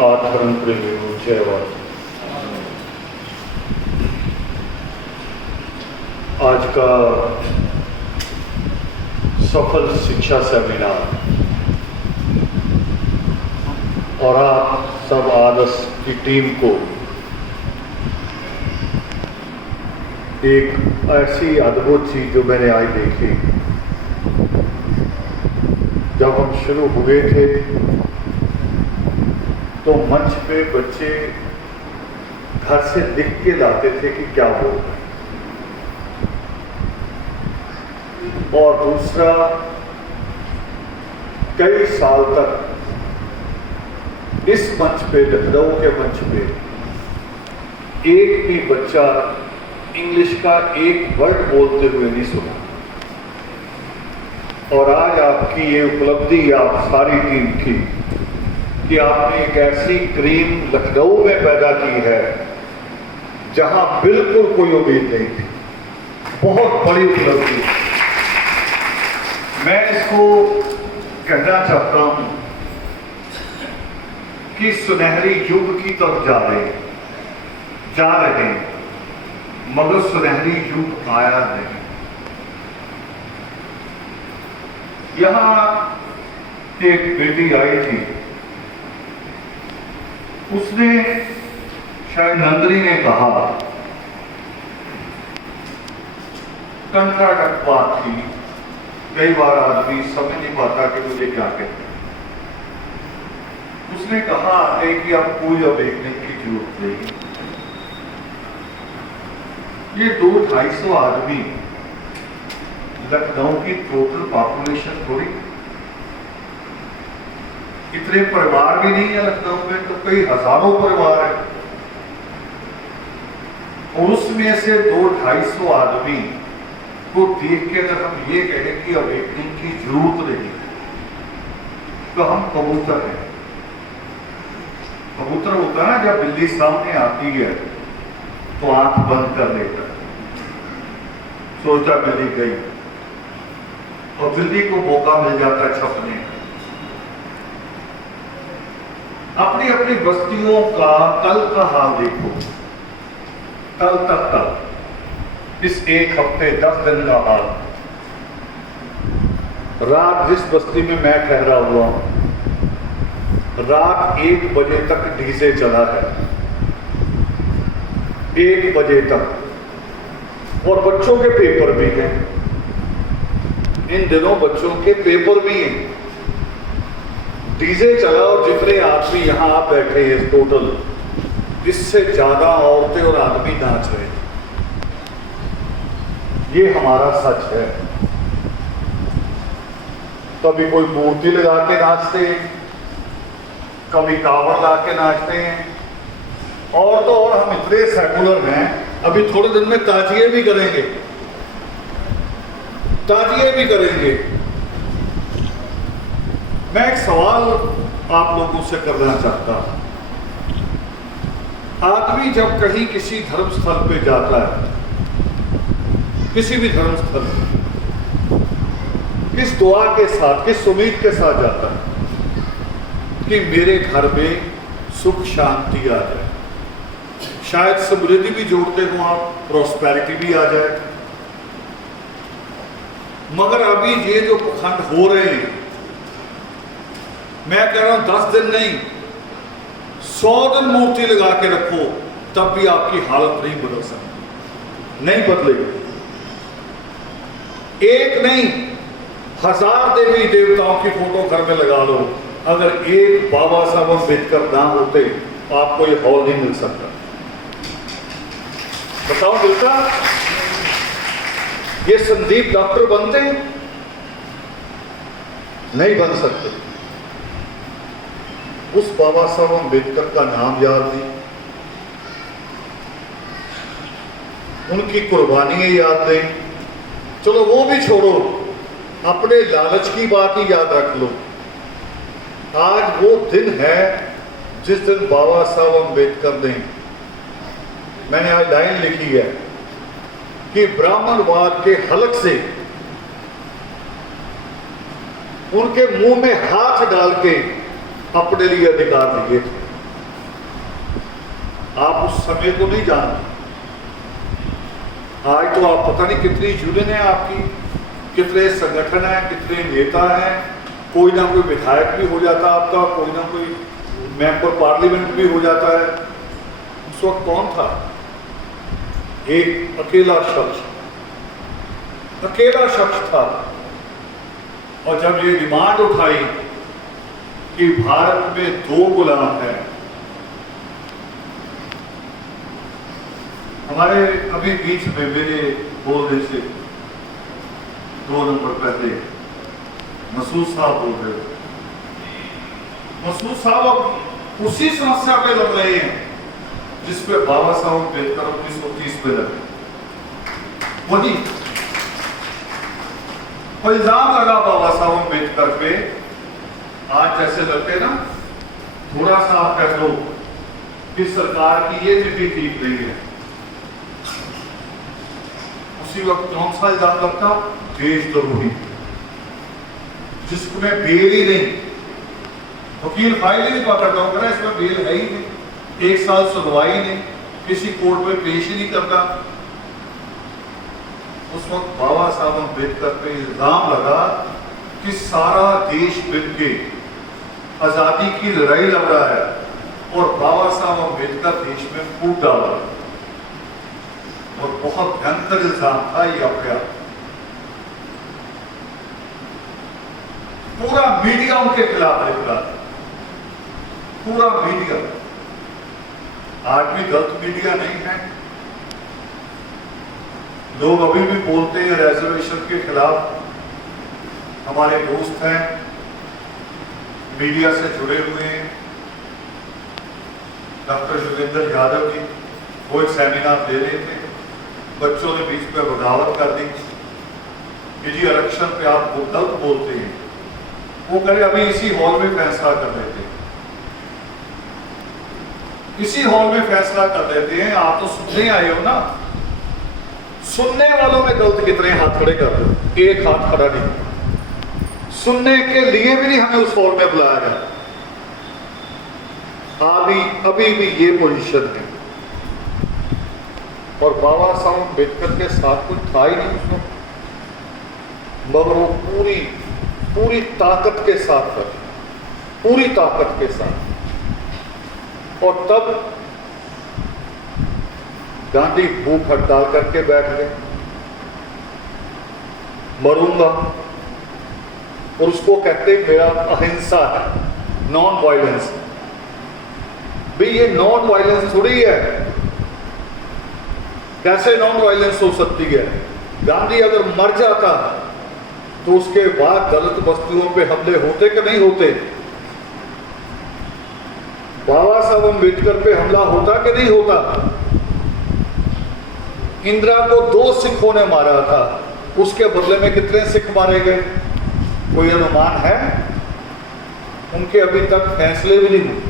धर्म प्रेमियों जय वाद। आज का सफल शिक्षा सेमिनार और आप सब आदर्श की टीम को एक ऐसी अद्भुत चीज जो मैंने आज देखी, जब हम शुरू हुए थे तो मंच पे बच्चे घर से लिख के लाते थे कि क्या बोल रहे हैं, और दूसरा कई साल तक इस मंच पे, लखनऊ के मंच पे, एक भी बच्चा इंग्लिश का एक वर्ड बोलते हुए नहीं सुना। और आज आपकी ये उपलब्धि आप सारी टीम की कि आपने एक ऐसी क्रीम लखनऊ में पैदा की है जहां बिल्कुल कोई उम्मीद नहीं थी। बहुत बड़ी उपलब्धि। मैं इसको कहना चाहता हूं कि सुनहरी युग की तरफ जा रहे हैं, मगर सुनहरी युग आया नहीं। यहां एक बेटी आई थी, उसने शायद नंदिनी ने कहा, कंठाटक बात थी। कई बार आदमी समझ नहीं पाता कि मुझे क्या कहते हैं। उसने कहा है कि अब कोई अवेकनिंग की जरूरत नहीं। ये 200-250 आदमी लखनऊ की टोटल पॉपुलेशन थोड़ी, इतने परिवार भी नहीं है लखनऊ में, तो कई हजारों परिवार है, और उसमें से 200-250 आदमी को देख के अगर हम ये कहें कि अवेकनिंग की जरूरत नहीं, तो हम कबूतर हैं। कबूतर होता है जब बिल्ली सामने आती है तो आंख बंद कर लेता है, सोचता बिल्ली गई, और बिल्ली को मौका मिल जाता है छपने। अपनी अपनी बस्तियों का कल का हाल देखो, कल तक इस एक हफ्ते 10 दिन का हाल। रात जिस बस्ती में मैं ठहरा हुआ हूं, रात 1 बजे तक डीजे चला है, 1 बजे तक, और बच्चों के पेपर भी हैं। इन दिनों बच्चों के पेपर भी हैं। डीजे चला और जितने आदमी यहां आप बैठे हैं टोटल, इससे ज्यादा औरतें और आदमी नाच रहे हैं। ये हमारा सच है। कभी कोई मूर्ति लगा के नाचते हैं, कभी कावड़ ला के नाचते हैं, और तो और हम इतने सेकुलर हैं, अभी थोड़े दिन में ताजिए भी करेंगे, ताजिए भी करेंगे। मैं एक सवाल आप लोगों से करना चाहता हूं। आदमी जब कहीं किसी धर्म स्थल पे जाता है, किसी भी धर्म स्थल पे, किस दुआ के साथ, किस उम्मीद के साथ जाता है कि मेरे घर में सुख शांति आ जाए, शायद समृद्धि भी जोड़ते हो आप, प्रॉस्पेरिटी भी आ जाए। मगर अभी ये जो पखंड हो रहे हैं, मैं कह रहा हूं 10 दिन नहीं, 100 दिन मूर्ति लगा के रखो, तब भी आपकी हालत नहीं बदल सकती, नहीं बदलेगी। एक नहीं, 1000 देवी देवताओं की फोटो घर में लगा लो, अगर एक बाबा साहब अम्बेडकर ना होते तो आपको ये हॉल नहीं मिल सकता। बताओ मिलता? ये संदीप डॉक्टर बनते? नहीं बन सकते। उस बाबा साहब अम्बेडकर का नाम याद नहीं, उनकी कुर्बानियां याद नहीं। चलो वो भी छोड़ो, अपने लालच की बात ही याद रख लो। आज वो दिन है जिस दिन बाबा साहब अम्बेडकर ने, मैंने आज लाइन लिखी है कि ब्राह्मणवाद के हलक से उनके मुंह में हाथ डाल के अपने लिए अधिकार दिए थे। उस समय को नहीं जानते। आज तो आप पता नहीं कितनी यूनियन है आपकी, कितने संगठन है, कितने नेता हैं, कोई ना कोई विधायक भी हो जाता है आपका, कोई ना कोई मेंबर पार्लियामेंट भी हो जाता है। उस वक्त कौन था? एक अकेला शख्स था। और जब ये डिमांड उठाई कि भारत में 2 गुलाम हैं, हमारे अभी बीच में मेरे बोलने से 2 नंबर पहले मसूद साहब बोल रहे हो। मसूद साहब अब उसी समस्या पे लड़ रहे हैं जिस पे बाबा साहब अम्बेडकर 1930 पे लगे। वही इल्जाम लगा बाबा साहब अम्बेडकर पे, आज जैसे लगते ना, थोड़ा सा आप कह लो कि सरकार की ये नीति ठीक नहीं है, उसी वक्त कौन सा इल्जाम लगता? देशद्रोही, जिसमें बेल ही नहीं, वकील फाइल ही नहीं पकड़ता हूँ, इसमें बेल है ही नहीं, 1 साल सुनवाई नहीं, किसी कोर्ट में पेश ही नहीं करता। उस वक्त बाबा साहब अम्बेडकर पे इल्जाम लगा कि सारा देश मिलके आजादी की लड़ाई लड़ रहा है और बाबा साहब अम्बेडकर देश में फूट डाल रहा है। और बहुत भयंकर इल्जाम था ये अपना। पूरा मीडिया उनके खिलाफ निकला, पूरा मीडिया। आज भी गलत मीडिया नहीं है, लोग अभी भी बोलते हैं रिजर्वेशन के खिलाफ। हमारे दोस्त हैं, मीडिया से जुड़े हुए हैं, डॉक्टर योगेंद्र यादव जी, वो एक सेमिनार दे रहे थे, बच्चों ने बीच में बगावत कर दी कि जी आरक्षण पे आप गलत बोलते हैं। वो करे अभी इसी हॉल में फैसला कर देते हैं, इसी हॉल में फैसला कर देते हैं। आप तो सुनने आए हो ना, सुनने वालों में गलत कितने हाथ खड़े कर दो, एक हाथ खड़ा नहीं। सुनने के लिए भी नहीं हमें उस हॉल में बुलाया गया। अभी भी ये पोजीशन है। और बाबा साहब अम्बेडकर के साथ कुछ था ही नहीं उसमें, मगर वो पूरी ताकत के साथ था, पूरी ताकत के साथ। और तब गांधी भूख हड़ताल करके बैठ गए, मरूंगा, और उसको कहते मेरा अहिंसा है, नॉन वायलेंस। भाई ये नॉन वायलेंस थोड़ी है, कैसे नॉन वायलेंस हो सकती है? गांधी अगर मर जाता तो उसके बाद दलित बस्तियों पे हमले होते कि नहीं होते? बाबा साहब अम्बेडकर पे हमला होता कि नहीं होता? इंदिरा को 2 सिखों ने मारा था, उसके बदले में कितने सिख मारे गए? कोई अनुमान है? उनके अभी तक फैसले भी नहीं हुए।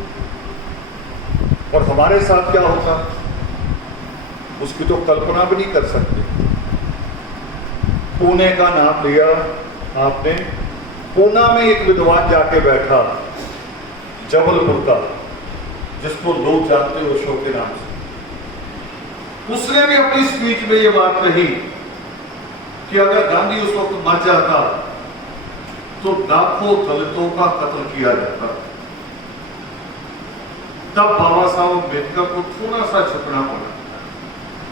और हमारे साथ क्या होता उसकी तो कल्पना भी नहीं कर सकते। पुणे का नाम लिया आपने, पूना में एक विद्वान जाके बैठा जबलपुर का, जिसको लोग जानते हो अशोक के नाम से। उसने भी अपनी स्पीच में ये बात कही कि अगर गांधी उस वक्त मर जाता तो लाखों दलितों का कत्ल किया जाता। तब बाबा साहब अम्बेडकर को थोड़ा सा झुकना पड़ा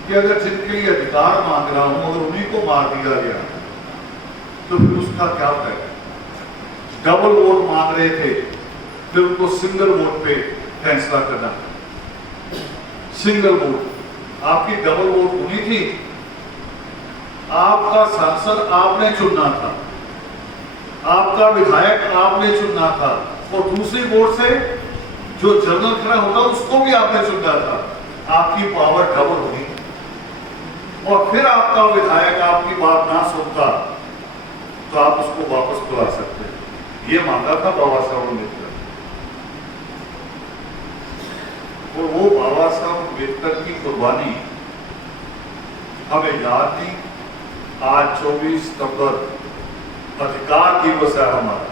कि अगर जिनके लिए अधिकार मांग रहा हूं अगर उन्हीं को मार दिया गया तो फिर उसका क्या फायदा? डबल वोट मांग रहे थे, फिर उनको सिंगल वोट पे फैसला करना। सिंगल वोट, आपकी डबल वोट होनी थी, आपका सांसद आपने चुनना था, आपका विधायक आपने चुनना था, और दूसरी वोट से जो जनरल खड़ा होगा उसको भी आपने चुनना था। आपकी पावर डबल होगी। और फिर आपका विधायक आपकी बात ना सुनता तो आप उसको वापस बुला सकते। ये मांगा था बाबा साहब अम्बेडकर। और वो बाबा साहब अम्बेडकर की कुर्बानी हमें याद नहीं। आज 24 सितंबर अधिकार दिवस है हमारा,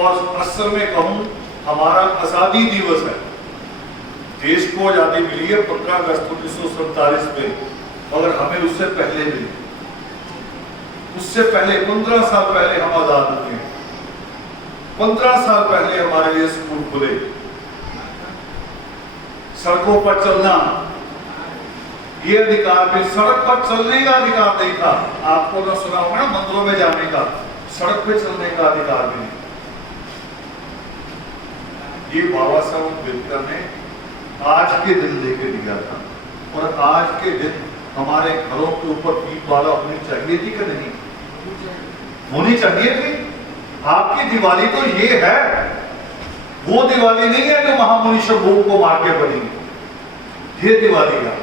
और असल में कहूं हमारा आजादी दिवस है। देश को आज़ादी मिली है 15 अगस्त 1947 में, मगर हमें उससे पहले मिली। उससे पहले 15 साल पहले हम आजाद हुए। 15 साल पहले हमारे लिए स्कूल खुले। सड़कों पर चलना, ये अधिकार भी, सड़क पर चलने का अधिकार नहीं था। आपको ना सुना होगा ना मंदिरों में जाने का, सड़क पे चलने का अधिकार भी नहीं। ये बाबा साहब अम्बेडकर ने आज के दिन लेके दिया था, और आज के दिन हमारे घरों के ऊपर दीप वाला होनी चाहिए थी कि नहीं? होनी चाहिए थी। आपकी दिवाली तो ये है, वो दिवाली नहीं है जो महामुनि शंभू को मार के बनी, ये दिवाली है।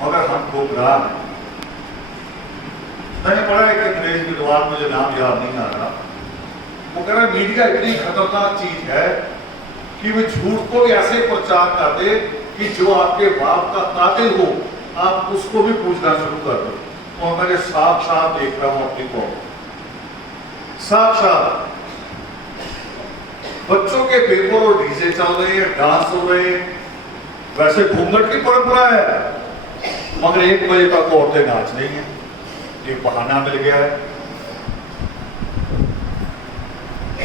मगर हम गुमराह हैं। मैंने पढ़ा एक अंग्रेज विद्वान, मुझे नाम याद नहीं आ रहा, वो कह रहा है मीडिया इतनी खतरनाक चीज है कि वो झूठ को भी ऐसे प्रचार कर दे कि जो आपके बाप का कातिल हो आप उसको भी पूछना शुरू कर दो। और मैंने साफ साफ देख रहा हूं अपनी कौम, साफ साफ बच्चों के पेपर और डीजे चल रहे हैं, डांस हो रहे हैं। वैसे घूंघट की परंपरा है, मगर 1 बजे तक औरतें नाच रही हैं। एक बहाना मिल गया है।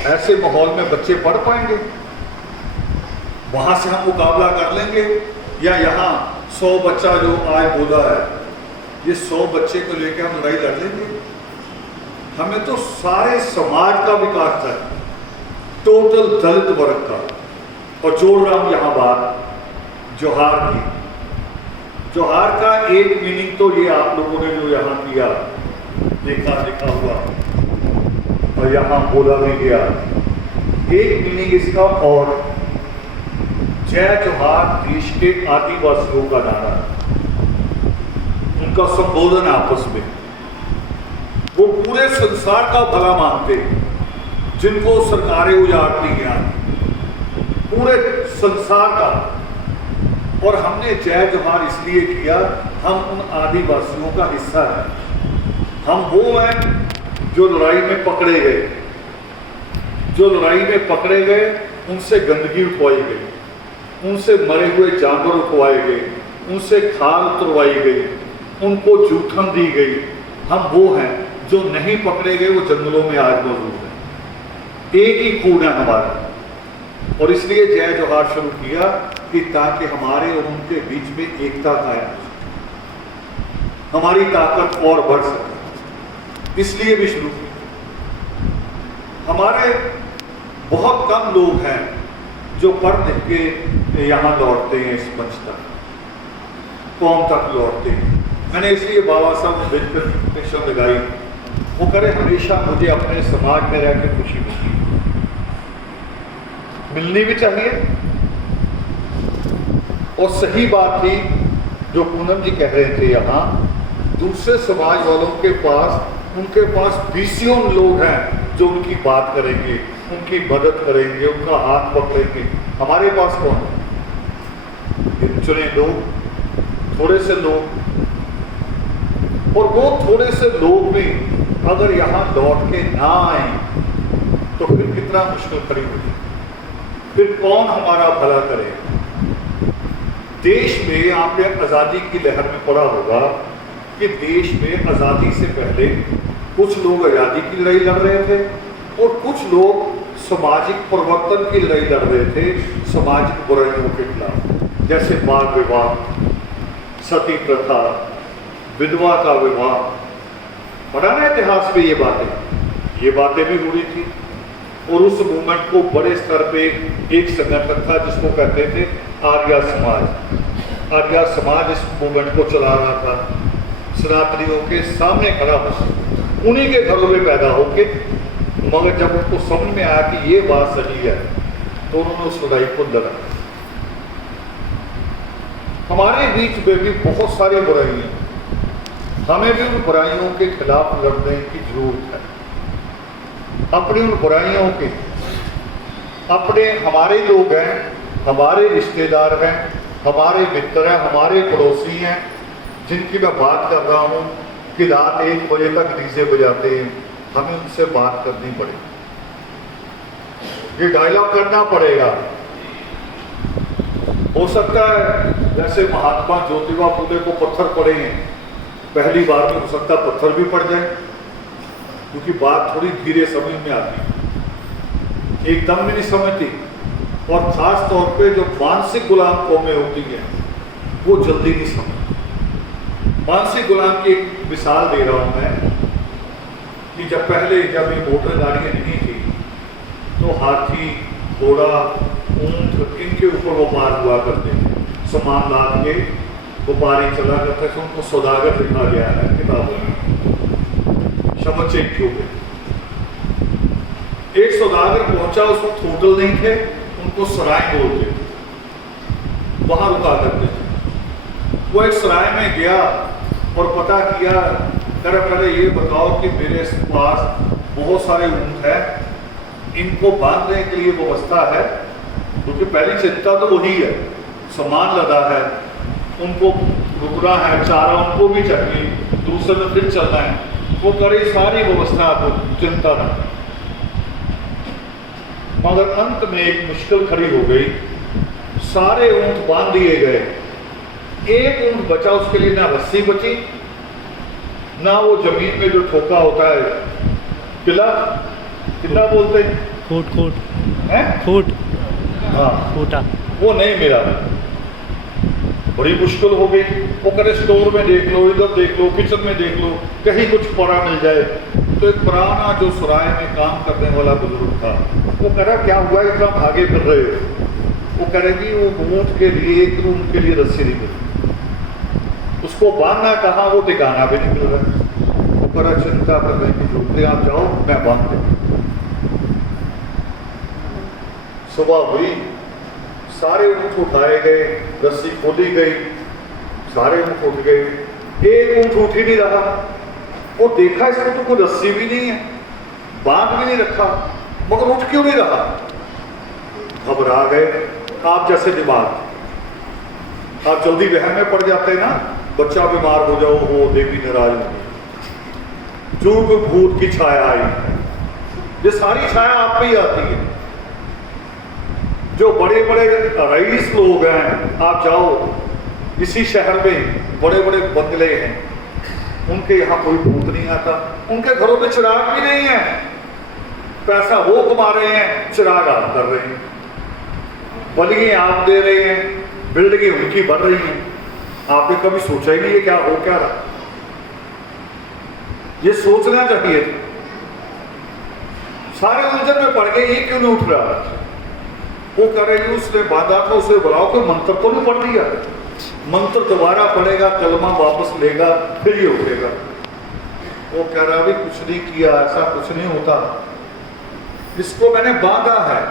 ऐसे माहौल में बच्चे पढ़ पाएंगे? वहां से हम मुकाबला कर लेंगे, या यहाँ 100 बच्चा जो आज बोला है, ये 100 बच्चे को लेकर हम लड़ाई लड़ लेंगे? हमें तो सारे समाज का विकास चाहिए, टोटल दलित वर्ग का। और जोड़ रहा हूं यहां बात जोहार की। जोहार का एक मीनिंग तो ये आप लोगों ने जो यहाँ किया, देखा लिखा हुआ और यहाँ बोला भी गया, एक मीनिंग इसका और जय जोहार देश के आदिवासियों का नारा, उनका संबोधन आपस में। वो पूरे संसार का भला मानते, जिनको सरकारें उजाड़ती हैं, पूरे संसार का। और हमने जय जोहार इसलिए किया, हम उन आदिवासियों का हिस्सा हैं। हम वो हैं जो लड़ाई में पकड़े गए, जो लड़ाई में पकड़े गए, उनसे गंदगी उठवाई गई, उनसे मरे हुए जानवर उठवाए गए, उनसे खाल उतरवाई गई, उनको जूठन दी गई। हम वो हैं जो नहीं पकड़े गए, वो जंगलों में आज मौजूद हैं। एक ही खून है हमारा। और इसलिए जय जोहार शुरू किया कि ताकि हमारे और उनके बीच में एकता कायम हो सके, हमारी ताकत और बढ़ सके, इसलिए भी शुरू किया। हमारे बहुत कम लोग हैं जो पढ़ लिख के यहाँ लौटते हैं, इस मंच तक, कौम तक लौटते हैं। मैंने इसलिए बाबा साहब अम्बेडकर की पिक्चर लगाई। वो करे हमेशा मुझे अपने समाज में रह के खुशी मिलनी भी चाहिए। और सही बात थी जो पूनम जी कह रहे थे, यहाँ दूसरे समाज वालों के पास, उनके पास बीसियों लोग हैं जो उनकी बात करेंगे, उनकी मदद करेंगे, उनका हाथ पकड़ेंगे। हमारे पास कौन है? चुने लोग, थोड़े से लोग। और वो थोड़े से लोग भी अगर यहाँ लौट के ना आए तो फिर कितना मुश्किल खड़ी होगी, फिर कौन हमारा भला करेगा? देश में आपने आज़ादी की लहर में पढ़ा होगा कि देश में आज़ादी से पहले कुछ लोग आज़ादी की लड़ाई लड़ रहे थे और कुछ लोग सामाजिक परिवर्तन की लड़ाई लड़ रहे थे, सामाजिक बुराइयों के खिलाफ, जैसे बाल विवाह, सती प्रथा, विधवा का विवाह। पढ़ा ना इतिहास में ये बातें भी हो रही थी। और उस मूवमेंट को बड़े स्तर पे एक संगठन था जिसको कहते थे आर्या समाज। आर्या समाज इस मूवमेंट को चला रहा था, सनातनियों के सामने खड़ा हो, उन्हीं के घरों में पैदा होके। मगर जब उनको समझ में आया कि ये बात सही है तो उन्होंने उस लड़ाई को लड़ा। हमारे बीच में भी बहुत सारी बुराइयां, हमें भी उन बुराइयों के खिलाफ लड़ने की जरूरत है। अपनी उन बुराइयों के, अपने हमारे लोग हैं, हमारे रिश्तेदार हैं, हमारे मित्र हैं, हमारे पड़ोसी हैं, जिनकी मैं बात कर रहा हूँ कि रात 1 बजे तक डीजे बजाते हैं, हमें उनसे बात करनी पड़ेगी, ये डायलॉग करना पड़ेगा। हो सकता है जैसे महात्मा ज्योतिबा फुले को पत्थर पड़े हैं, पहली बार में हो सकता है पत्थर भी पड़ जाए, क्योंकि बात थोड़ी धीरे समझ में आती है, एकदम भी नहीं समझती। और खास तौर पे जो मानसिक गुलाम कौमें होती हैं वो जल्दी नहीं समझती। मानसिक गुलाम की एक मिसाल दे रहा हूँ मैं कि जब ये मोटर गाड़ियाँ नहीं थी तो हाथी, घोड़ा, ऊंट, इनके ऊपर व्यापार हुआ करते थे, सामान लाद के व्यापारी चला करते थे। उनको सौदागर लिखा गया है किताबों में, शब्द चेंज हो गए। एक सौदागर पहुंचा, उस वक्त होटल नहीं थे, उनको सराय बोलते थे, वहां रुका करते थे। वो एक सराय में गया और पता किया, कर पहले ये बताओ कि मेरे पास बहुत सारे ऊंट हैं, इनको बांधने के लिए व्यवस्था है, क्योंकि पहली चिंता तो वही है, सामान लदा है, उनको रुकना है, चारा उनको भी चाहिए, दूसरे में फिर चलना है, वो करे सारी व्यवस्था, आपको चिंता न। मगर अंत में एक मुश्किल खड़ी हो गई, सारे ऊंट बांध दिए गए, एक ऊंट बचा, उसके लिए ना रस्सी बची, ना वो जमीन में जो ठोका होता है किला, किला बोलते हैं, खोट, हाँ खोटा, वो नहीं मिला। बड़ी मुश्किल हो गई। वो करे स्टोर में देख लो, इधर देख लो, किचन में देख लो, कहीं कुछ पड़ा मिल जाए। तो एक पुराना जो सराय में काम करने वाला बुजुर्ग था, वो कह रहा क्या हुआ, इतना भागे फिर रहे हो? वो करेगी वो ऊंट के लिए, एक ऊंट के लिए रस्सी नहीं मिली, उसको बांधना कहा, वो ठिकाना भी नहीं मिल रहा। वो करा चिंता करने की जरूरत नहीं, आप जाओ मैं बांध दूँ। सुबह हुई, सारे ऊंट उठाए गए, रस्सी खोली गई, सारे ऊंट उठ गए, एक ऊंट उठ ही नहीं रहा। वो देखा इसमें तो कोई रस्सी भी नहीं है, बांध भी नहीं रखा, मगर उठ क्यों नहीं रहा? घबरा गए। आप जैसे दिमाग, आप जल्दी वहम में पड़ जाते हैं ना, बच्चा बीमार हो जाओ, हो देवी नाराज होगी, जुग भूत की छाया आई, ये सारी छाया आप पे ही आती है। जो बड़े बड़े रईस लोग हैं, आप जाओ इसी शहर में बड़े बड़े बंगले हैं, उनके यहाँ कोई भूत नहीं आता, उनके घरों में चिराग भी नहीं है, पैसा वो कमा रहे हैं, चिराग आप कर रहे हैं, बलियां आप दे रहे हैं, बिल्डिंगें उनकी बढ़ रही हैं। आपने कभी सोचा ही नहीं है क्या हो क्या रहा? ये सोचना चाहिए। सारे उलझन में पड़ गए, ये क्यों नहीं उठ रहा? वो करेगी, उसने बांधा था, उसे बुलाओ, कोई मंत्र तो नहीं पढ़ दिया? मंत्र दोबारा पढ़ेगा, कलमा वापस लेगा, फिर ये उठेगा। वो कह रहा अभी कुछ नहीं किया, ऐसा कुछ नहीं होता, इसको मैंने बांधा है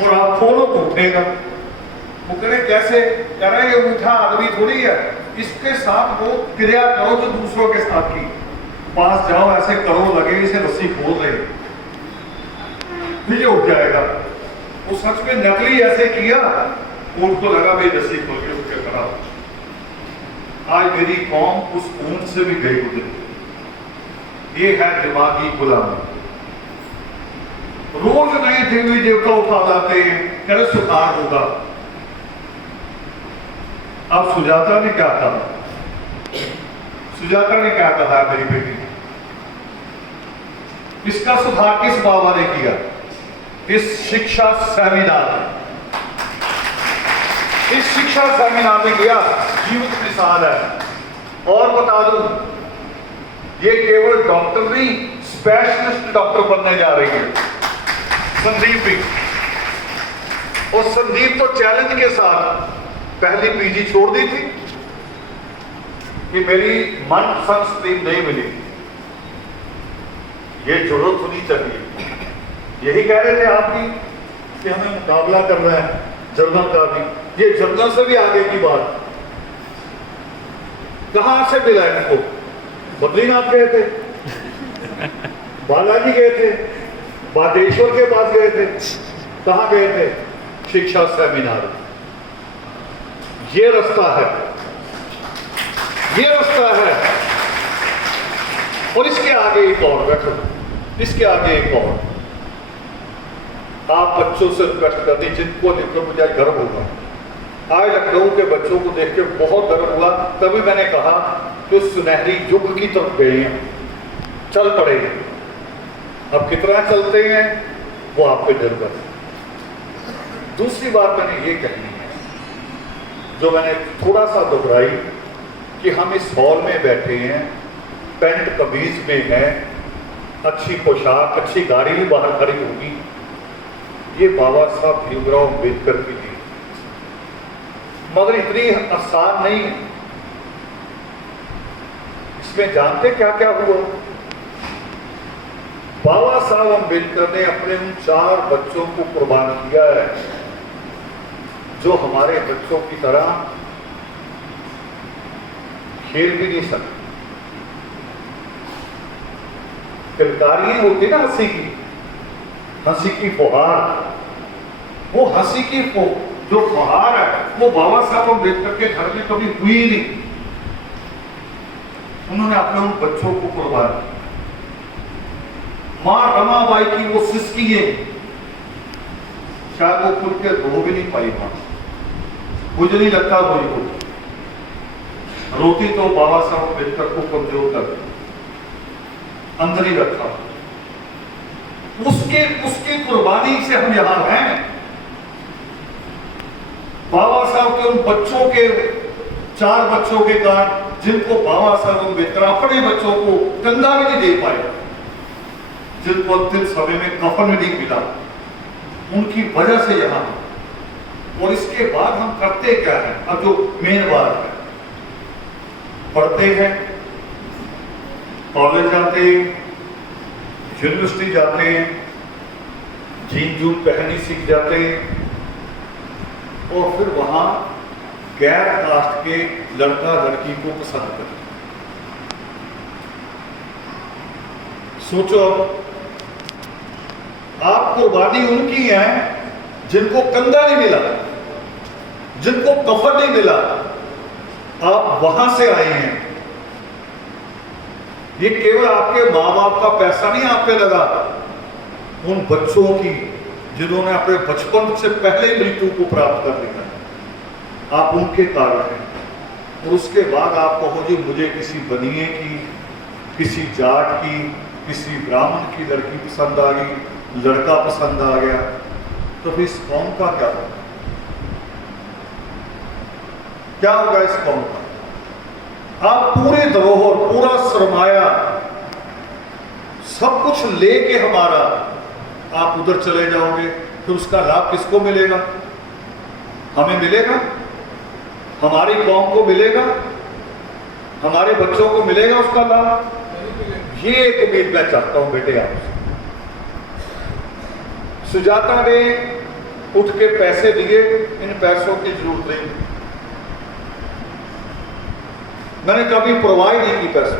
और आप खोलो तो उठेगा। वो कह रहे कैसे? कह रहा ये उठा आदमी थोड़ी है, इसके साथ वो क्रिया करो जो दूसरों के साथ की, पास जाओ, ऐसे करो, लगे इसे रस्सी खोल रहे, फिर ये उठ जाएगा। वो सच में नकली ऐसे किया, ऊंट को लगा भाई रस्सी खोल के उठ के खड़ा। आज मेरी कौम उस ऊंट से भी गई गुजरी। ये है दिमागी गुलामी। रोज नए देवी देवता उठा लाते हैं, कह रहे सुधार होगा। अब सुजाता ने क्या कहा? सुजाता ने क्या कहा मेरी बेटी? इसका सुधार किस बाबा ने किया? इस शिक्षा सेमिनार में, इस शिक्षा सेमिनार में किया। जीवित मिसाल है। और बता दूं, ये केवल डॉक्टर नहीं, स्पेशलिस्ट डॉक्टर बनने जा रही है संदीप भी। और संदीप तो चैलेंज के साथ पहली पीजी छोड़ दी थी कि मेरी मनपसंद स्ट्रीम नहीं मिली, ये जरूरत होनी चाहिए। यही कह रहे थे आप भी कि हमें मुकाबला करना है जर्नल का भी। ये जर्नल से भी आगे की बात। कहां से मिला इनको? बद्रीनाथ गए थे, बालाजी गए थे, बागेश्वर के पास गए थे, कहां गए थे? शिक्षा सेमिनार। ये रास्ता है, ये रास्ता है। और इसके आगे एक और, बैठो, इसके आगे एक और। आप बच्चों से रिक्वेस्ट करनी, जिनको लेकर मुझे गर्व होगा, आज लखनऊ के बच्चों को देख के बहुत गर्व हुआ। तभी मैंने कहा कि उस सुनहरी युग की तरफ गए हैं, चल पड़े हैं। अब कितना चलते हैं वो आप पे निर्भर है। दूसरी बात मैंने ये कहनी है, जो मैंने थोड़ा सा दोहराई, कि हम इस हॉल में बैठे हैं, पैंट कमीज में है, अच्छी पोशाक, अच्छी गाड़ी भी बाहर खड़ी होगी, ये बाबा साहब भीमराव अम्बेडकर की दी, मगर इतनी आसान नहीं है। इसमें जानते क्या क्या हुआ? बाबा साहब अम्बेडकर ने अपने उन 4 बच्चों को कुर्बान किया है, जो हमारे बच्चों की तरह खेल भी नहीं सकते। किलकारियां होती ना हंसी की फुहार, वो हंसी की जो फुहार है वो बाबा साहब अम्बेडकर के घर में कभी हुई नहीं। उन्होंने अपने उन बच्चों को कुर्बान किया। मां रमाबाई की वो सिसकियां, शायद वो खुद के रो भी नहीं पाई मां, मुझे नहीं लगता रोई को रोती तो बाबा साहब अम्बेडकर को कमजोर कर अंदर ही रखा। उसके कुर्बानी से हम यहां हैं। बाबा साहब के उन बच्चों के 4 बच्चों के कारण, जिनको बाबा साहब अम्बेडकर अपने बच्चों को कंधा भी नहीं दे पाए, जिनको अंतिम समय में कफन भी नहीं मिला, उनकी वजह से यहां। और इसके बाद हम करते क्या है? अब जो मेन बात है, पढ़ते हैं, कॉलेज जाते हैं, यूनिवर्सिटी जाते हैं, जीन जून पहननी सीख जाते हैं, और फिर वहां गैर कास्ट के लड़का लड़की को पसंद करते। सोचो, आप कुर्बानी उनकी है जिनको कंधा नहीं मिला, जिनको कफन नहीं मिला, आप वहां से आए हैं। ये केवल आपके माँ बाप का पैसा नहीं आप पे लगा, उन बच्चों की जिन्होंने अपने बचपन से पहले मृत्यु को प्राप्त कर लिया, आप उनके कारण हैं। और उसके बाद आप कहो जी मुझे किसी बनिए की, किसी जाट की, किसी ब्राह्मण की लड़की पसंद आ गई, लड़का पसंद आ गया, तो फिर इस कौम का क्या होगा? क्या होगा इस कौम का? आप पूरे धरोहर, पूरा सरमाया, सब कुछ लेके हमारा आप उधर चले जाओगे, तो उसका लाभ किसको मिलेगा? हमें मिलेगा? हमारी कौम को मिलेगा? हमारे बच्चों को मिलेगा उसका लाभ? ये एक उम्मीद मैं चाहता हूं बेटे आपसे। सुजाता ने उठ के पैसे दिए, इन पैसों की जरूरत नहीं, मैंने कभी परवाह नहीं की पैसे।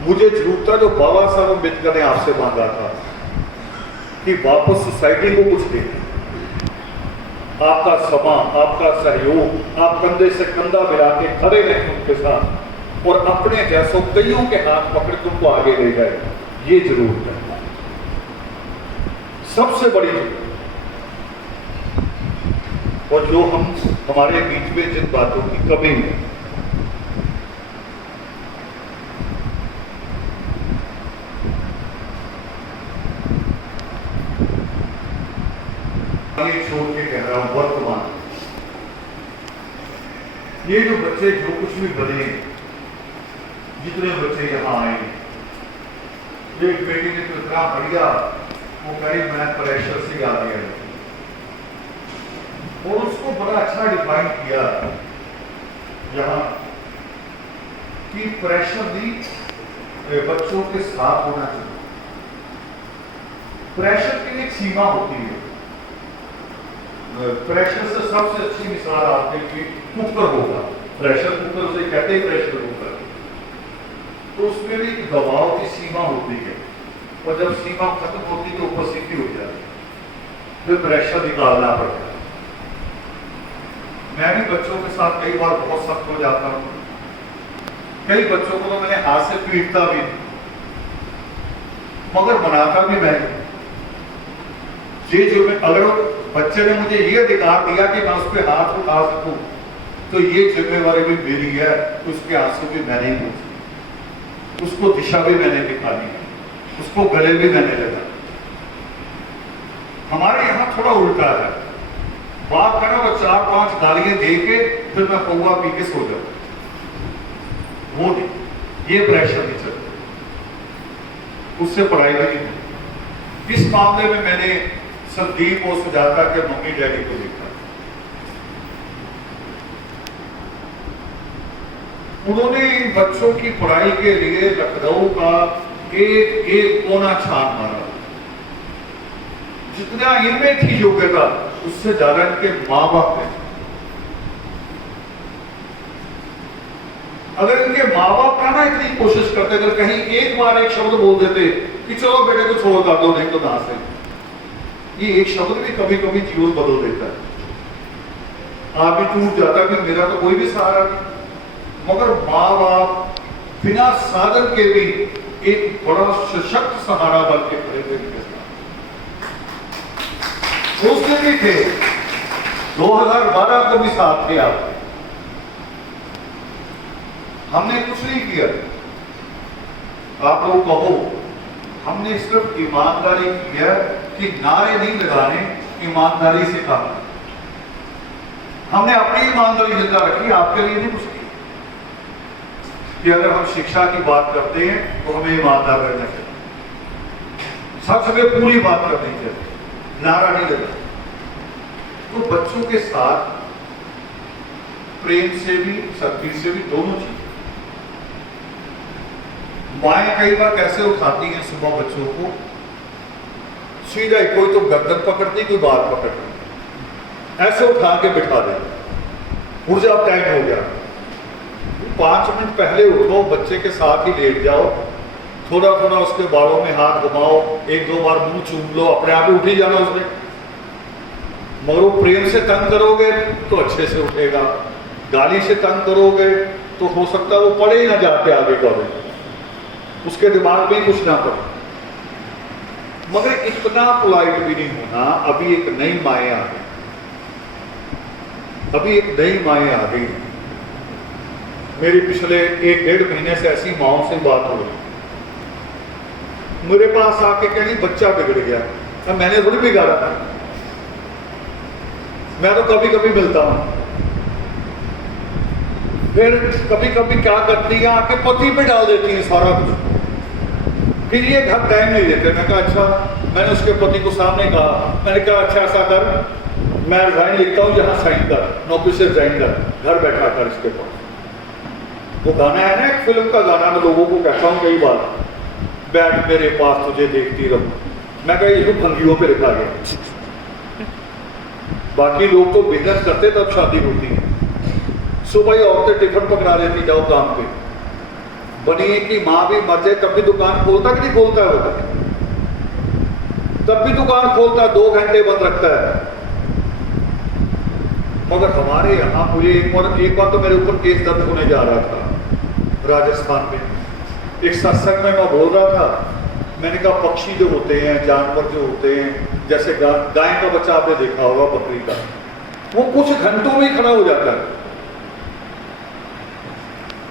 मुझे जरूरत था जो बाबा साहब अम्बेडकर ने आपसे मांगा था, कि वापस सोसाइटी को कुछ दें, आपका समा, आपका सहयोग, आप कंधे से कंधा मिला के खड़े रहें उनके साथ, और अपने जैसों कईयों के हाथ पकड़ के उनको आगे ले जाए, ये जरूरत है सबसे बड़ी। और जो हमारे बीच में जिन बातों की कमी है, ये छोड़ के कह रहा हूं, वर्तमान ये जो बच्चे जो कुछ भी बने, जितने बच्चे यहाँ आए, एक बेटी ने तो इतना बढ़िया, वो करी मैं प्रेशर से आ गया, और उसको बड़ा अच्छा डिफाइन किया यहाँ, कि प्रेशर भी बच्चों के साथ होना चाहिए। प्रेशर की एक सीमा होती है। प्रेशर से सबसे अच्छी मिसाल आपके लिए कुकर होगा, प्रेशर कुकर उसे कहते ही प्रेशर कुकर, तो उसमें भी दबाव की सीमा होती है, और जब सीमा खत्म होती तो ऊपर सीधी हो जाती है, फिर प्रेशर निकालना पड़ता है। मैं भी बच्चों के साथ कई बार बहुत सख्त हो जाता हूँ, कई बच्चों को तो मैंने हाथ से पीटता भी, मगर बनाता भी मैं। ये जो मैं अगर बच्चे ने मुझे ये अधिकार दिया कि मैं उस पर हाथ उठा सकूं, तो ये जिम्मेवारी भी मेरी है, उसके आंसू भी मैंने ही पूछी, उसको दिशा भी मैंने दिखानी, उसको गले भी मैंने लगा। हमारे यहाँ थोड़ा उल्टा है, बाप करो और 4-5 गालियां दे के फिर मैं पौवा पी के सो जाऊं, वो नहीं, ये प्रेशर नहीं चलता, उससे पढ़ाई भी नहीं। इस मामले में मैंने संदीप और सुजाता के मम्मी डैडी को देखा, उन्होंने इन बच्चों की पढ़ाई के लिए लखनऊ का एक एक कोना छान मारा। जितना इनमें थी योग्यता उससे ज्यादा इनके माँ बाप है। अगर इनके माँ बाप का ना इतनी कोशिश करते, अगर कहीं एक बार एक शब्द बोल देते कि चलो बेटे को छोड़ कर दो, नहीं तो ना से, ये एक शब्द भी कभी कभी जीवन बदल देता है। आप भी टूट जाता कि मेरा तो कोई भी सहारा नहीं, मगर माँ बाप बिना साधन के भी एक बड़ा सशक्त सहारा बन के खड़े थे इनके साथ। सोचते भी थे, 2012 को भी साथ थे आप, हमने कुछ नहीं किया। आप लोग कहो, हमने सिर्फ ईमानदारी किया कि नारे नहीं लगाने, ईमानदारी से काम। हमने अपनी ईमानदारी जिंदा रखी, आपके लिए नहीं कुछ किया। कि अगर हम शिक्षा की बात करते हैं तो हमें ईमानदार रहना चाहिए, सच में पूरी बात करनी चाहिए, नारा नहीं लगा। तो बच्चों के साथ प्रेम से भी, सख्ती से भी, दोनों चीज। माएँ कई बार कैसे उठाती हैं सुबह बच्चों को, सीधा ही, कोई तो गर्दन पकड़ती, कोई बात पकड़ती, ऐसे उठा के बिठा दे, ऊर्जा टाइट हो गया। 5 मिनट पहले उठो, बच्चे के साथ ही लेट जाओ, थोड़ा थोड़ा उसके बालों में हाथ घुमाओ, 1-2 बार मुंह चूम लो, अपने आप ही उठ ही जाना उसने। मगर वो प्रेम से तंग करोगे तो अच्छे से उठेगा, गाली से तंग करोगे तो हो सकता है वो पढ़े ही ना जाते आगे कभी, उसके दिमाग में कुछ ना पड़े। मगर इतना पोलाइट भी नहीं होना। अभी एक नई माएँ आ गई, अभी एक नई माएँ आ गई। मेरी पिछले 1-1.5 महीने से ऐसी माओं से बात हो रही, मेरे पास आके कहीं बच्चा बिगड़ गया, अब मैंने थोड़ी बिगाड़ा था, मैं तो कभी कभी मिलता हूं। फिर कभी कभी क्या करती है, आके पति पे डाल देती है सारा कुछ, फिर ये घर टाइम नहीं देते। मैं कहा अच्छा, मैंने उसके पति को सामने कहा, मैंने कहा अच्छा ऐसा कर, मैं रिजाइन लिखता हूँ, यहाँ साइन कर, नौकरी से रिजाइन कर, घर बैठा कर इसके पास। वो गाना है ना, एक फिल्म का गाना, मैं लोगों को कहता हूँ कई बार, बैठ मेरे पास तुझे देखती रहूं। मैं कहा ये भंगियों पे लिखा गया, बाकी लोग तो बिजनेस करते तब शादी होती है। सुबह ही औरतें टिफिन पकड़ा लेती, जाओ काम पे, बनी की माँ भी मर जाए तब भी दुकान खोलता कि नहीं खोलता है, होता तब भी दुकान खोलता है, 2 घंटे बंद रखता है। मगर हमारे यहाँ मुझे एक बार तो मेरे ऊपर केस दर्ज होने जा रहा था राजस्थान में। एक सत्संग में मैं बोल रहा था, मैंने कहा पक्षी जो होते हैं, जानवर जो होते हैं, जैसे गाय का बच्चा आपने देखा होगा, बकरी का, वो कुछ घंटों में ही खड़ा हो जाता है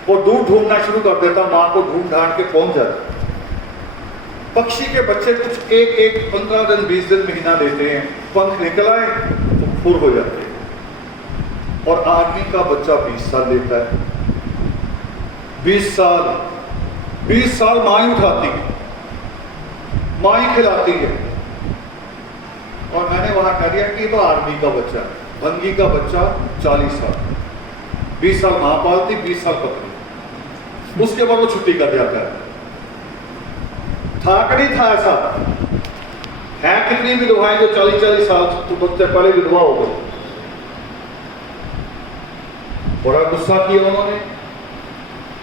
और दूध ढूंढना शुरू कर देता, माँ को ढूंढ ढांड के पहुंच जाता। पक्षी के बच्चे कुछ एक 15 दिन 20 दिन महीना लेते हैं, पंख निकल आए तो फुर हो जाते हैं। और आदमी का बच्चा 20 साल लेता है, 20 साल माँ ही उठाती है, माँ ही खिलाती है। और मैंने वहां कह दिया कि तो आर्मी का बच्चा, भंगी का बच्चा 40 साल, 20 साल माँ पालती, 20 साल पत्नी, उसके बाद वो छुट्टी कर जाता है। था कि नहीं था ऐसा? है कितनी विधवाएं जो 40-40 साल तो बच्चे पहले विधवा हो गए। बड़ा गुस्सा किया उन्होंने,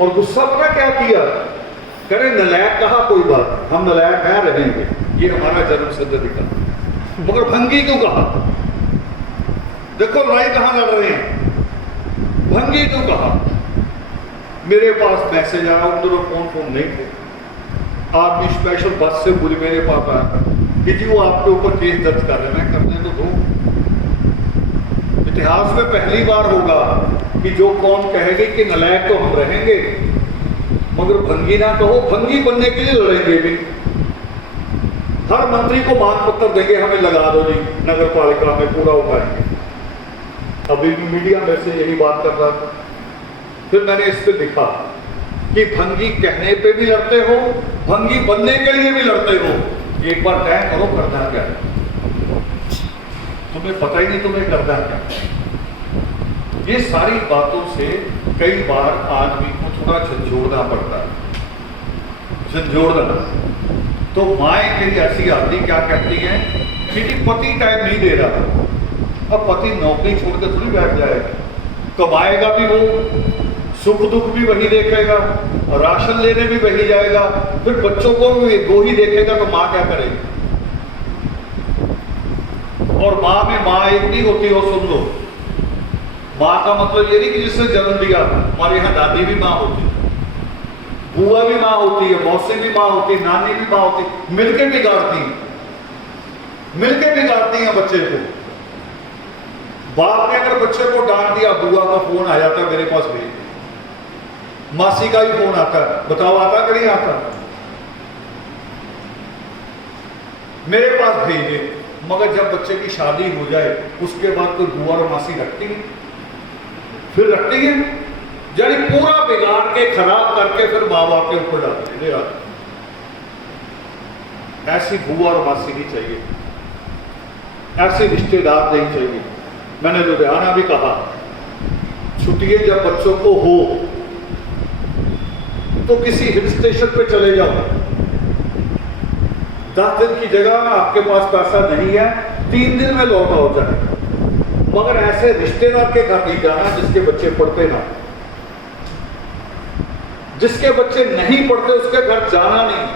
और गुस्सा पता क्या किया, कह रहे नलायक कहा, कोई बात हम नलायक है, रहेंगे, ये हमारा जन्म सिद्ध अधिकार। मगर भंगी क्यों कहा? देखो लड़ाई कहां लड़ रहे हैं, भंगी क्यों कहा? मेरे पास मैसेज आया, उन दोनों फोन नहीं थे, आदमी स्पेशल बस से पूरी मेरे पास आया कि जी वो आपके ऊपर केस दर्ज कर रहे हैं। करने तो दो, इतिहास में पहली बार होगा कि जो कौन कहेगी कि नलायक तो हम रहेंगे मगर भंगी ना कहो, भंगी बनने के लिए लड़ेंगे भी। हर मंत्री को मांग पत्र देंगे, हमें लगा दो जी नगर पालिका में, पूरा उठाएंगे। अभी भी मीडिया में से यही बात कर रहा था। फिर मैंने इस पे लिखा कि भंगी कहने पे भी लड़ते हो, भंगी बनने के लिए भी लड़ते हो। एक बार तय करो करना क्या है, तुम्हें पता ही नहीं तुम्हें करना क्या। ये सारी बातों से कई बार आदमी को थोड़ा झंझोड़ना पड़ता है, झंझोड़ना। तो माएँ कई ऐसी आदमी क्या कहती हैं कि पति टाइम नहीं दे रहा, अब पति नौकरी छोड़ के थोड़ी बैठ जाएगा, कमाएगा भी वो, सुख दुख भी वही देखेगा, राशन लेने भी वही जाएगा, फिर बच्चों को भी वो ही देखेगा, तो माँ क्या करेगी। और माँ में माँ एक नहीं होती हो, सुन लो। माँ का मतलब ये नहीं कि जिसने जन्म दिया, हमारे यहाँ दादी भी माँ होती है, बुआ भी माँ होती है, मौसी भी माँ होती है, नानी भी माँ होती है, मिलके बिगाड़ती हैं बच्चे को। बाप ने अगर बच्चे को डांट दिया, बुआ का फोन आ जाता है मेरे पास भेज, मासी का भी फोन आता है, बताओ आता कि नहीं आता, मेरे पास भेजे। मगर जब बच्चे की शादी हो जाए उसके बाद कोई बुआ और मासी रखती है, फिर रखती है, यानी पूरा बिगाड़ के खराब करके फिर माँ बाप के ऊपर डालते हैं। ऐसी बुआ और मासी नहीं चाहिए, ऐसे रिश्तेदार नहीं चाहिए। मैंने लुधियाना भी कहा, छुट्टियां जब बच्चों को हो तो किसी हिल स्टेशन पे चले जाओ। 10 दिन की जगह आपके पास पैसा नहीं है, 3 दिन में लौट आओ जाए, मगर ऐसे रिश्तेदार के घर नहीं जाना जिसके बच्चे पढ़ते ना। जिसके बच्चे नहीं पढ़ते उसके घर जाना नहीं,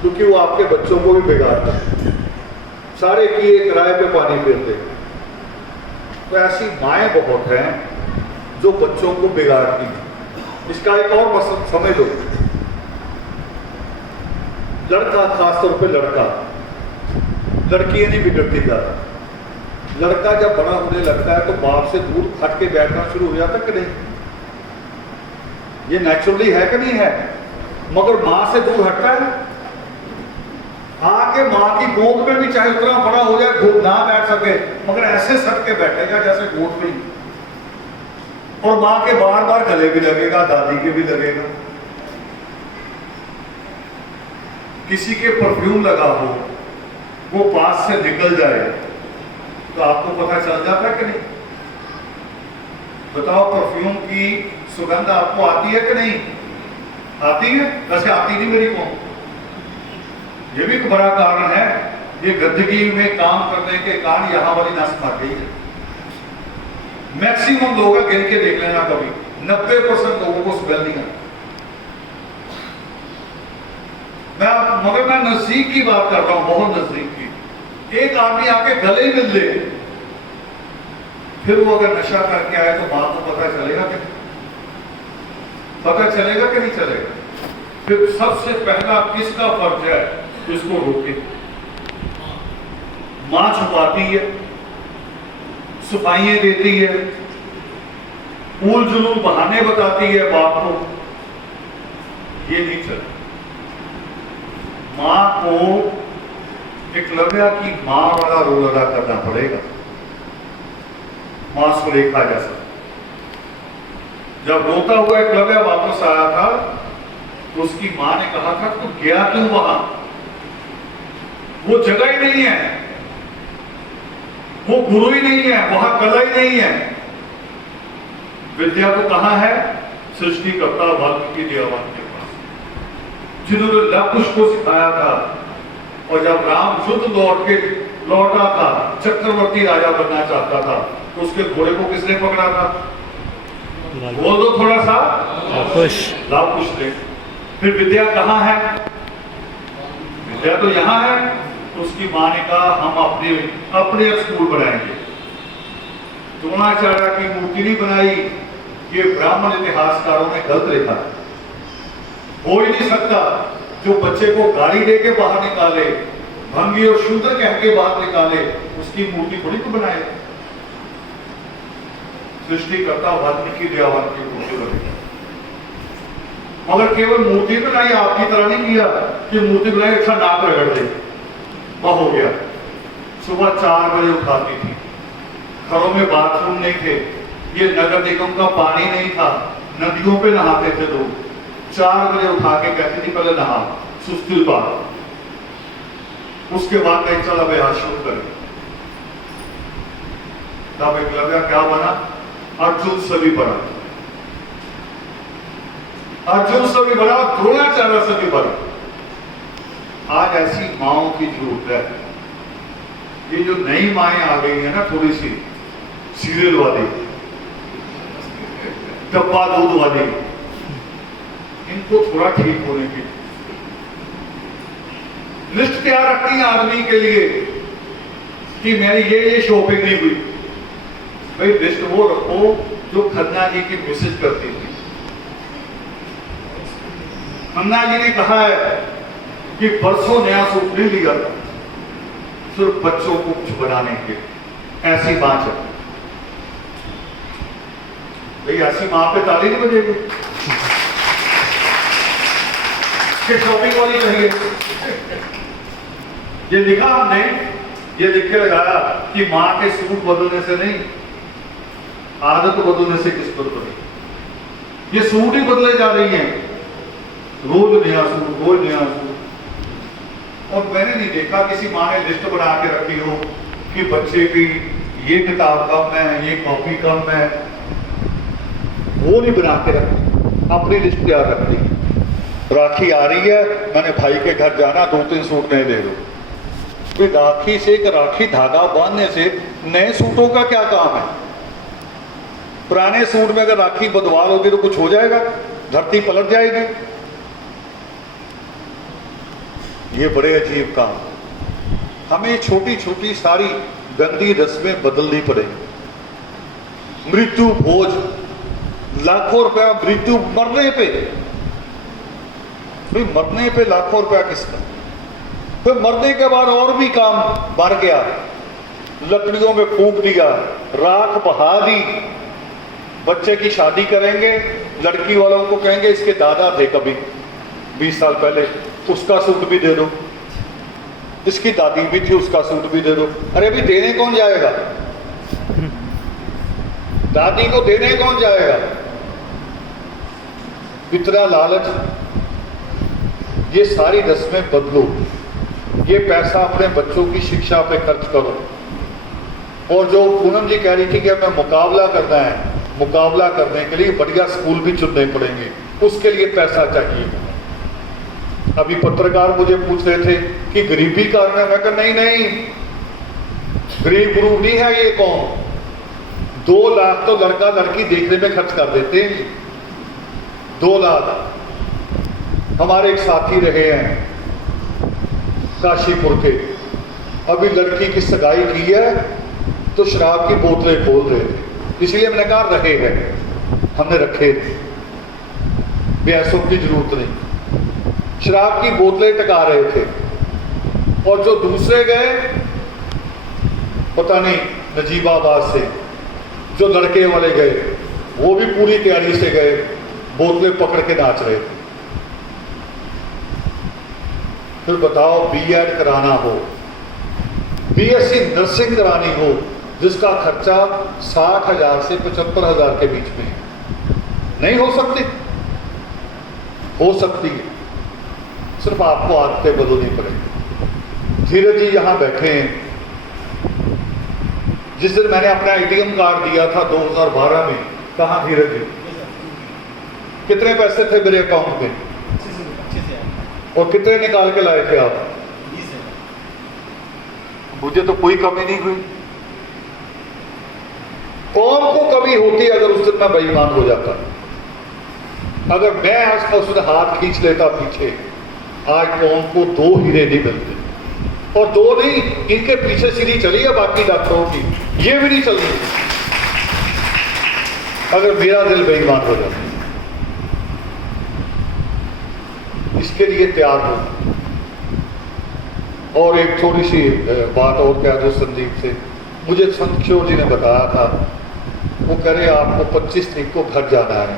क्योंकि वो आपके बच्चों को भी बिगाड़ता है, सारे किए किराए पे पानी फेरते। तो ऐसी माएँ बहुत हैं जो बच्चों को बिगाड़ती हैं। इसका एक और मसला समझ लो, लड़का, खासतौर पे लड़का, लड़कियां नहीं बिगड़ती ज्यादा। लड़का जब बड़ा होने लगता है तो बाप से दूर हट के बैठना शुरू हो जाता है कि नहीं, ये नेचुरली है कि नहीं है। मगर माँ से दूर हटता है, आके माँ की गोद में भी चाहे उतना बड़ा हो जाए, गोद ना बैठ सके, मगर ऐसे सट के बैठेगा जैसे गोद में। और माँ के बार बार गले भी लगेगा, दादी के भी लगेगा। किसी के परफ्यूम लगा हो, वो पास से निकल जाए तो आपको पता चल जाता है कि नहीं। बताओ, परफ्यूम की सुगंध आपको आती है कि नहीं आती है? वैसे आती नहीं मेरी को, ये भी एक बड़ा कारण है। ये गंदगी में काम करने के कारण यहां वाली नस मर गई है। मैक्सिमम लोग गिन के देख लेना कभी, 90% लोगों को स्मेल नहीं आती। मगर मैं नजदीक की बात कर रहा हूं, बहुत नजदीक की। एक आदमी आके गले मिल ले, फिर वो अगर नशा करके आए तो मां को पता चलेगा कि नहीं चलेगा। फिर सबसे पहला किसका फर्ज है, इसको रोके। मां छुपाती है, सफाइयां देती है, उल जुलूल बहाने बताती है बाप को, ये नहीं चले। मां को एकलव्य की मां वाला रोल अदा करना पड़ेगा, मां सुरेखा जैसा। जब रोता हुआ एकलव्य वापस आया था तो उसकी मां ने कहा था, तू गया क्यों वहां, वो जगह ही नहीं है, वो गुरु ही नहीं है, वहां कला ही नहीं है। विद्या तो कहां है? सृष्टिकर्ता वाल्मीकि देवान के पास, जिन्होंने लव कुश को सिखाया था। और जब राम युद्ध लौटा था, चक्रवर्ती राजा बनना चाहता था, तो उसके घोड़े को किसने पकड़ा था? बोल दो थोड़ा सा, लव कुश ने। फिर विद्या कहां है? विद्या तो यहां है। तो उसकी मां ने कहा, हम अपने स्कूल बनाएंगे। द्रोणाचार्य की मूर्ति नहीं बनाई, ये ब्राह्मण इतिहासकारों ने गलत लिखा। हो ही नहीं सकता जो बच्चे को गाली दे के बाहर निकाले, भंगी और शूद्र कह के बाहर निकाले, उसकी मूर्ति थोड़ी तो बनाए। सृष्टिकर्ता वाल्मीकि दयावान की मूर्ति बनी, मगर केवल मूर्ति बनाई, आपकी तरह नहीं किया कि मूर्ति बनाई अच्छा नाक रगड़ दे वह हो गया। सुबह 4 बजे उठाती थी, घरों में बाथरूम नहीं थे, ये नगर निगम का पानी नहीं था, नदियों पे नहाते थे लोग। 4 बजे उठा के कहती थी पहले नहा, सुस्ती बात, उसके बाद कहीं चल अभ्यास शुरू करें। तब एकलव्य क्या बना? अर्जुन से भी बड़ा, अर्जुन से भी बड़ा, द्रोणाचार्य से भी बड़ा। आज ऐसी माओं की जरूरत है। ये जो नई माएं आ गई है ना, थोड़ी सी सीरियल वाली, डब्बा दूध वाली, इनको थोड़ा ठीक होने की लिस्ट तैयार रखती है आदमी के लिए कि मेरी ये शॉपिंग नहीं हुई। भाई लिस्ट वो रखो जो खन्ना जी की मिसेज करती थी। खन्ना जी ने कहा है कि बरसों नया सूट नहीं लिया था सिर्फ बच्चों को कुछ बनाने के, ऐसी बात है। भाई ऐसी मां पे ताली नहीं बजेगी कि शॉपिंग वाली चाहिए। ये लिखा हमने, ये लिख के लगाया कि मां के सूट बदलने से नहीं, आदत बदलने से किस पर बनी। ये सूट ही बदले जा रही हैं, रोज नया सूट, रोज नया सूट। और मैंने नहीं देखा किसी मां ने लिस्ट बना के रखी हो कि बच्चे की ये किताब कम है, ये कॉपी कम है, वो नहीं बना के रखी, अपनी लिस्ट तैयार रखती। राखी आ रही है, मैंने भाई के घर जाना, 2-3 सूट नए दे दो। राखी से एक राखी धागा बांधने से नए सूटों का क्या काम है? पुराने सूट में अगर राखी बदवाल होगी तो कुछ हो जाएगा, धरती पलट जाएगी। ये बड़े अजीब काम, हमें छोटी छोटी सारी गंदी रस्में बदलनी पड़ेगी। मृत्यु भोज, लाखों रुपया मृत्यु, मरने पे लाखों रुपया किसका? फिर मरने के बाद और भी काम बढ़ गया, लकड़ियों में फूंक दिया, राख बहा दी। बच्चे की शादी करेंगे, लड़की वालों को कहेंगे इसके दादा थे कभी 20 साल पहले, उसका सूट भी दे दो, इसकी दादी भी थी, उसका सूट भी दे दो। अरे अभी देने कौन जाएगा? दादी को देने कौन जाएगा? इतना लालच। ये सारी रस्में बदलो, ये पैसा अपने बच्चों की शिक्षा पे खर्च करो। और जो पूनम जी कह रही थी कि हमें मुकाबला करना है, मुकाबला करने के लिए बढ़िया स्कूल भी चुनने पड़ेंगे, उसके लिए पैसा चाहिए। अभी पत्रकार मुझे पूछ रहे थे कि गरीबी कारण है, मैं कहा नहीं, गरीब ग्रुप नहीं है ये। कौन? 2 लाख तो लड़का लड़की देखने में खर्च कर देते हैं। 2 लाख। हमारे एक साथी रहे हैं काशीपुर के, अभी लड़की की सगाई की है तो शराब की बोतलें खोल रहे थे, इसलिए मैंने कहा रहे हैं, हमने रखे थे, पैसों की जरूरत नहीं। शराब की बोतलें टका रहे थे। और जो दूसरे गए पता नहीं नजीबाबाद से, जो लड़के वाले गए वो भी पूरी तैयारी से गए, बोतलें पकड़ के नाच रहे थे। फिर बताओ, बीएड कराना हो, बीएससी नर्सिंग करानी हो, जिसका खर्चा 60,000 से 75,000 के बीच में नहीं हो सकती? हो सकती है, सिर्फ आपको आदतें बदलनी पड़ेगी। धीरज जी यहां बैठे हैं। जिस दिन मैंने अपना एटीएम कार्ड दिया था 2012 में, कहां धीरज जी? कितने पैसे थे मेरे अकाउंट में? और कितने निकाल के लाए थे आप? मुझे तो कोई कमी नहीं हुई। कौन को कमी होती अगर उस दिन मैं बेईमान हो जाता? अगर मैं आज उस हाथ खींच लेता पीछे, आज कौन को 2 हीरे नहीं मिलते। और 2 नहीं, इनके पीछे सीढ़ी चली है बाकी डॉक्टरों की, ये भी नहीं चल रही अगर मेरा दिल बेईमान हो जाता। इसके लिए तैयार हो। और एक थोड़ी सी बात और कह दो संदीप से, मुझे संत किशोर जी ने बताया था वो कह रहे आपको 25 तारीख को घर जाना है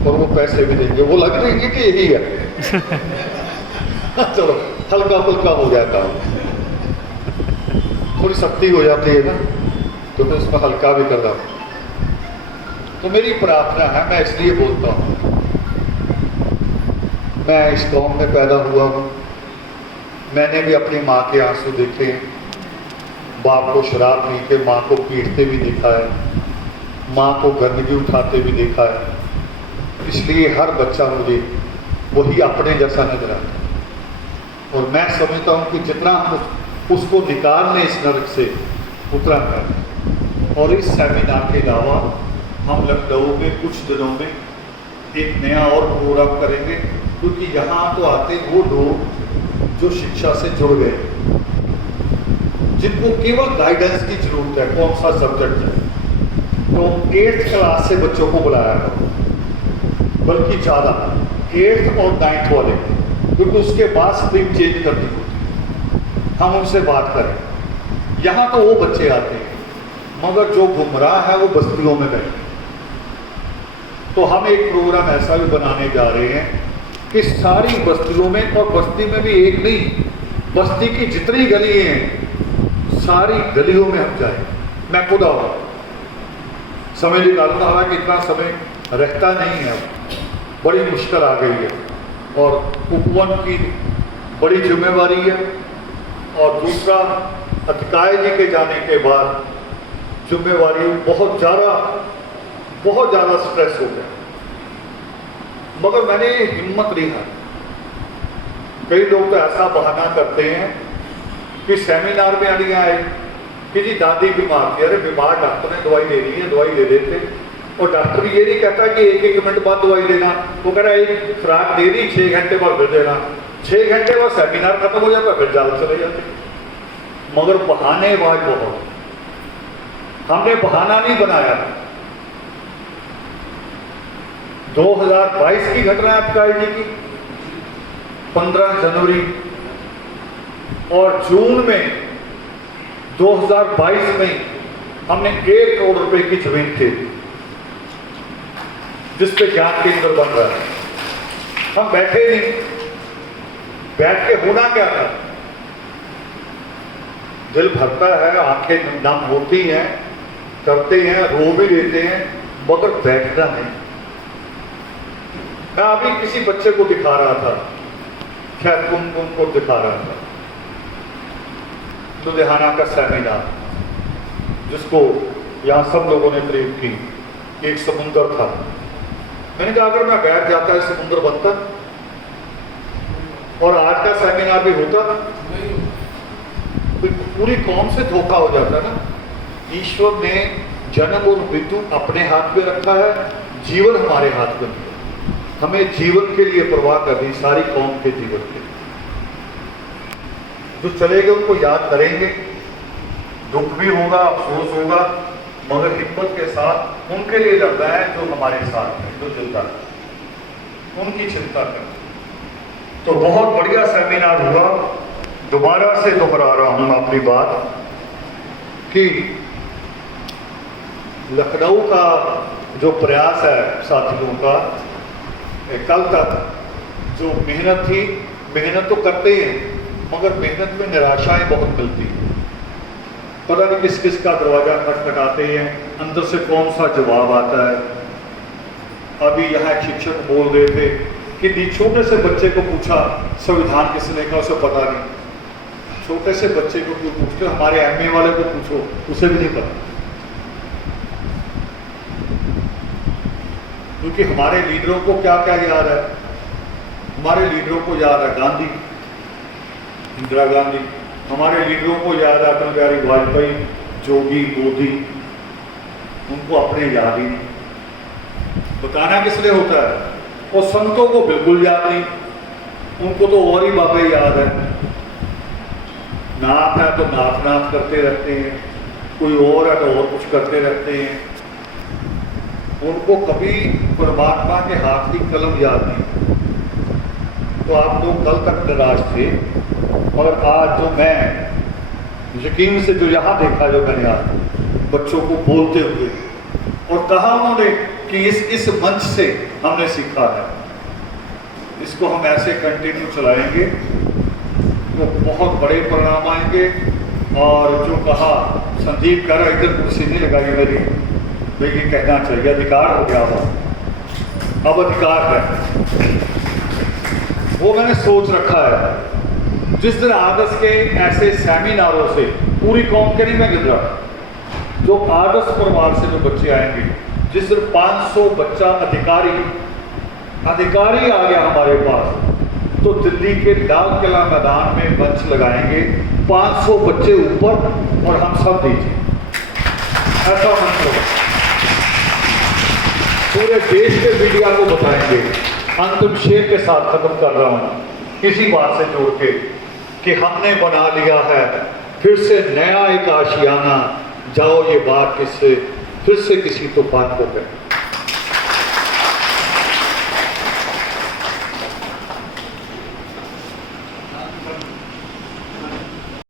और वो पैसे भी देंगे, वो लग रही है कि यही है। चलो हल्का फुल्का हो गया काम, थोड़ी सख्ती हो जाती है ना, तो मैं उसमें हल्का भी कर रहा हूँ। तो मेरी प्रार्थना है, मैं इसलिए बोलता हूँ, मैं इस कौम में पैदा हुआ हूँ, मैंने भी अपनी माँ के आंसू देखे हैं, बाप को शराब पी के माँ को पीटते भी देखा है, माँ को गंदगी उठाते भी देखा है, इसलिए हर बच्चा मुझे वही अपने जैसा नजर आता है। और मैं समझता हूँ कि जितना हम उसको निकालने इस नरक से उतना कर। और इस सेमिनार के अलावा हम लखनऊ में कुछ दिनों में एक नया और प्रोग्राम करेंगे, क्योंकि यहाँ तो आते वो लोग जो शिक्षा से जुड़ गए, जिनको केवल गाइडेंस की जरूरत है, कौन सा सब्जेक्ट है, तो 8th क्लास से बच्चों को बुलाया करो, बल्कि ज़्यादा 8th और 9th वाले, क्योंकि उसके बाद स्ट्रीम चेंज करनी होती है। हम उनसे बात करें, यहाँ तो वो बच्चे आते हैं, मगर जो गुमराह है वो बस्तियों में बैठे। तो हम एक प्रोग्राम ऐसा भी बनाने जा रहे हैं कि सारी बस्तियों में, और बस्ती में भी एक नहीं, बस्ती की जितनी गली हैं सारी गलियों में हम जाएं। मैं खुद आऊँगा, समय निकालूंगा, हालांकि इतना समय रहता नहीं है, बड़ी मुश्किल आ गई है, और उपवन की बड़ी जिम्मेवारी है, और दूसरा अतिकाय जी के जाने के बाद जिम्मेवारी बहुत ज़्यादा स्ट्रेस हो गया। मगर मैंने हिम्मत नहीं हारी। कई लोग तो ऐसा बहाना करते हैं कि सेमिनार में नहीं आए कि जी दादी बीमार थी, अरे बीमार डॉक्टर ने दवाई देनी है, दवाई दे देते। और डॉक्टर ये नहीं कहता कि 1-1 मिनट बाद दवाई देना, वो कह रहा है एक खुराक दे दी, 6 घंटे बाद फिर देना, 6 घंटे बाद सेमिनार खत्म हो जाता, फिर ज्यादा चले जाते। मगर बहानेबाज बहुत, हमने बहाना नहीं बनाया। 2022 की घटना है अतिकाय जी की, 15 जनवरी और जून में 2022 में हमने 1 करोड़ रुपए की जमीन थी जिस पे ज्ञान केंद्र बन रहा है। हम बैठे नहीं, बैठ के होना क्या था, दिल भरता है, आंखें नम होती हैं, करते हैं, रो भी लेते हैं, मगर बैठना नहीं। मैं अभी किसी बच्चे को दिखा रहा था, शायद कुमकुम को दिखा रहा था, लुधियाना का सेमिनार जिसको यहाँ सब लोगों ने तारीफ की, एक समुंदर था। मैंने कहा अगर मैं बैठ जाता है समुद्र बनता, और आज का सेमिनार भी होता, तो पूरी कौम से धोखा हो जाता ना। ईश्वर ने जन्म और मृत्यु अपने हाथ में रखा है, जीवन हमारे हाथ में है। हमें जीवन के लिए परवाह करनी, सारी कौम के जीवन के। जो चले गए उनको याद करेंगे, दुख भी होगा, अफसोस होगा, मगर हिम्मत के साथ उनके लिए लड़ना है जो हमारे साथ है, जो जिंदा है, उनकी चिंता करें। तो बहुत बढ़िया सेमिनार हुआ। दोबारा से दोहरा रहा हूं अपनी बात कि लखनऊ का जो प्रयास है साथियों का, कल तक जो मेहनत थी, मेहनत तो करते हैं, मगर मेहनत में निराशाएं बहुत मिलती हैं। पता नहीं किस किस का दरवाजा खटखटाते हैं, अंदर से कौन सा जवाब आता है। अभी यहाँ एक शिक्षक बोल रहे थे कि छोटे से बच्चे को पूछा संविधान किसने लिखा, उसे पता नहीं। छोटे से बच्चे को क्यों पूछते, हमारे एमए वाले को पूछो, उसे भी नहीं पता। क्योंकि हमारे लीडरों को क्या क्या याद है, हमारे लीडरों को याद है गांधी, इंदिरा गांधी, हमारे लीडरों को याद है अटल बिहारी वाजपेयी, जोगी, मोदी, उनको अपने याद ही नहीं। बताना किस लिए होता है, और संतों को बिल्कुल याद नहीं, उनको तो और ही बाबे याद है। नाथ है तो नाथ नाथ करते रहते हैं, कोई और है तो और कुछ करते रहते हैं। उनको कभी परमात्मा के हाथ की कलम याद नहीं। तो आप लोग कल तक निराश थे, मगर आज जो मैं यकीन से जो यहाँ देखा, जो मैंने आज बच्चों को बोलते हुए, और कहा उन्होंने कि इस मंच से हमने सीखा है, इसको हम ऐसे कंटिन्यू चलाएंगे तो बहुत बड़े परिणाम आएंगे। और जो कहा संदीप कह रहा, इधर कुर्सी नहीं लगाई मेरी, भाई ये कहना चाहिए, अधिकार हो गया हो, अब अधिकार है, वो मैंने सोच रखा है। जिस दिन आदर्श के ऐसे सेमिनारों से पूरी कौम के नहीं मैं गिर रहा, जो आदर्श परिवार से जो बच्चे आएंगे, जिस दिन 500 बच्चा अधिकारी आ गया हमारे पास, तो दिल्ली के लाल किला मैदान में मंच लगाएंगे, 500 बच्चे ऊपर और हम सब नीचे, ऐसा मंच होगा। पूरे देश के मीडिया को बताएंगे। अंतिम शेर के साथ खत्म कर रहा हूं इसी बात से जोड़ के कि हमने बना लिया है फिर से नया एक आशियाना, जाओ ये बात किससे फिर से किसी तूफान को करें।